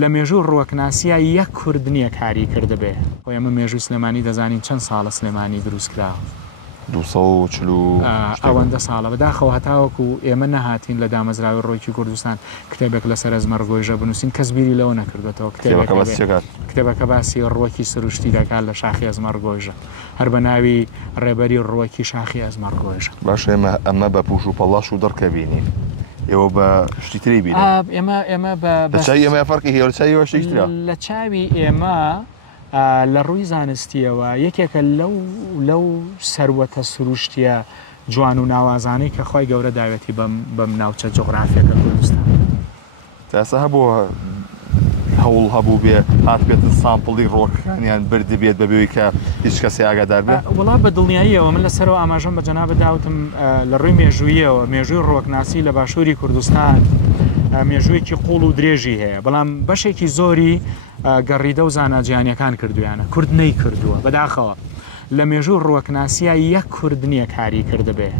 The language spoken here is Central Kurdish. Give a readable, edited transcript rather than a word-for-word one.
لە مێژوو ڕووەکناسیە یەک کورد نییە کاری کردبێ خۆ ئێمە مێژووی سلێمانی دەزانین چەند ساڵە سلێمانی دروستکراوە 240 ئەوەندە ساڵە بەداخەوە هەتاوەکو ئێمە نەهاتین لە دامەزراوی ڕۆیکی کوردستان کتێبێک لەسەر ئەزمەرگۆیژە بنووسین کەس بیری لەوە نەکردێتەوە کتێبەکە باسی ڕووەکی سروشتی دەکات لە شاخی ئەزمەرگۆیژە هەر بە ناوی ڕێبەری ڕووەکی شاخی ئەزمەرگۆیژە باش ئەمە بە پوش و پەڵاش و دەڕکەبینین ئێوە بە شتیتری بین ئێمە ئێمە فەرقی هێڵچوی شتیترا لە چاوی ئێمە لە ڕووی زانستیەوە یەکێکە لەو سەروەتە سروشتیە جوان و ناوازانەی کە خۆی گەورە داوێتی بەم ناوچە جغرافیەکە کوردستان تاسە هەبووە هەوڵ هەبوو بێ هات بێت سامپڵی ڕۆکەکانیان بردبێت بەبێەوەی کە هیچ کەسی ئاگادار بێت وڵا بە دڵنیاییەوە من لەسەرەوە ئاماژەم بە جەناب داوتم لە ڕووی مێژوویەوە مێژووی ڕۆکناسی لە باشووری کوردستان مێژوویەکی قوڵ و درێژی هەیە بەڵام بەشێکی زۆری گەڕیدە و زاناجیانیەکان کردویانە کورد نەی کردووە بەداخەوە لە مێژوو ڕووەکناسیە یەک کورد نییە کاری کردبێ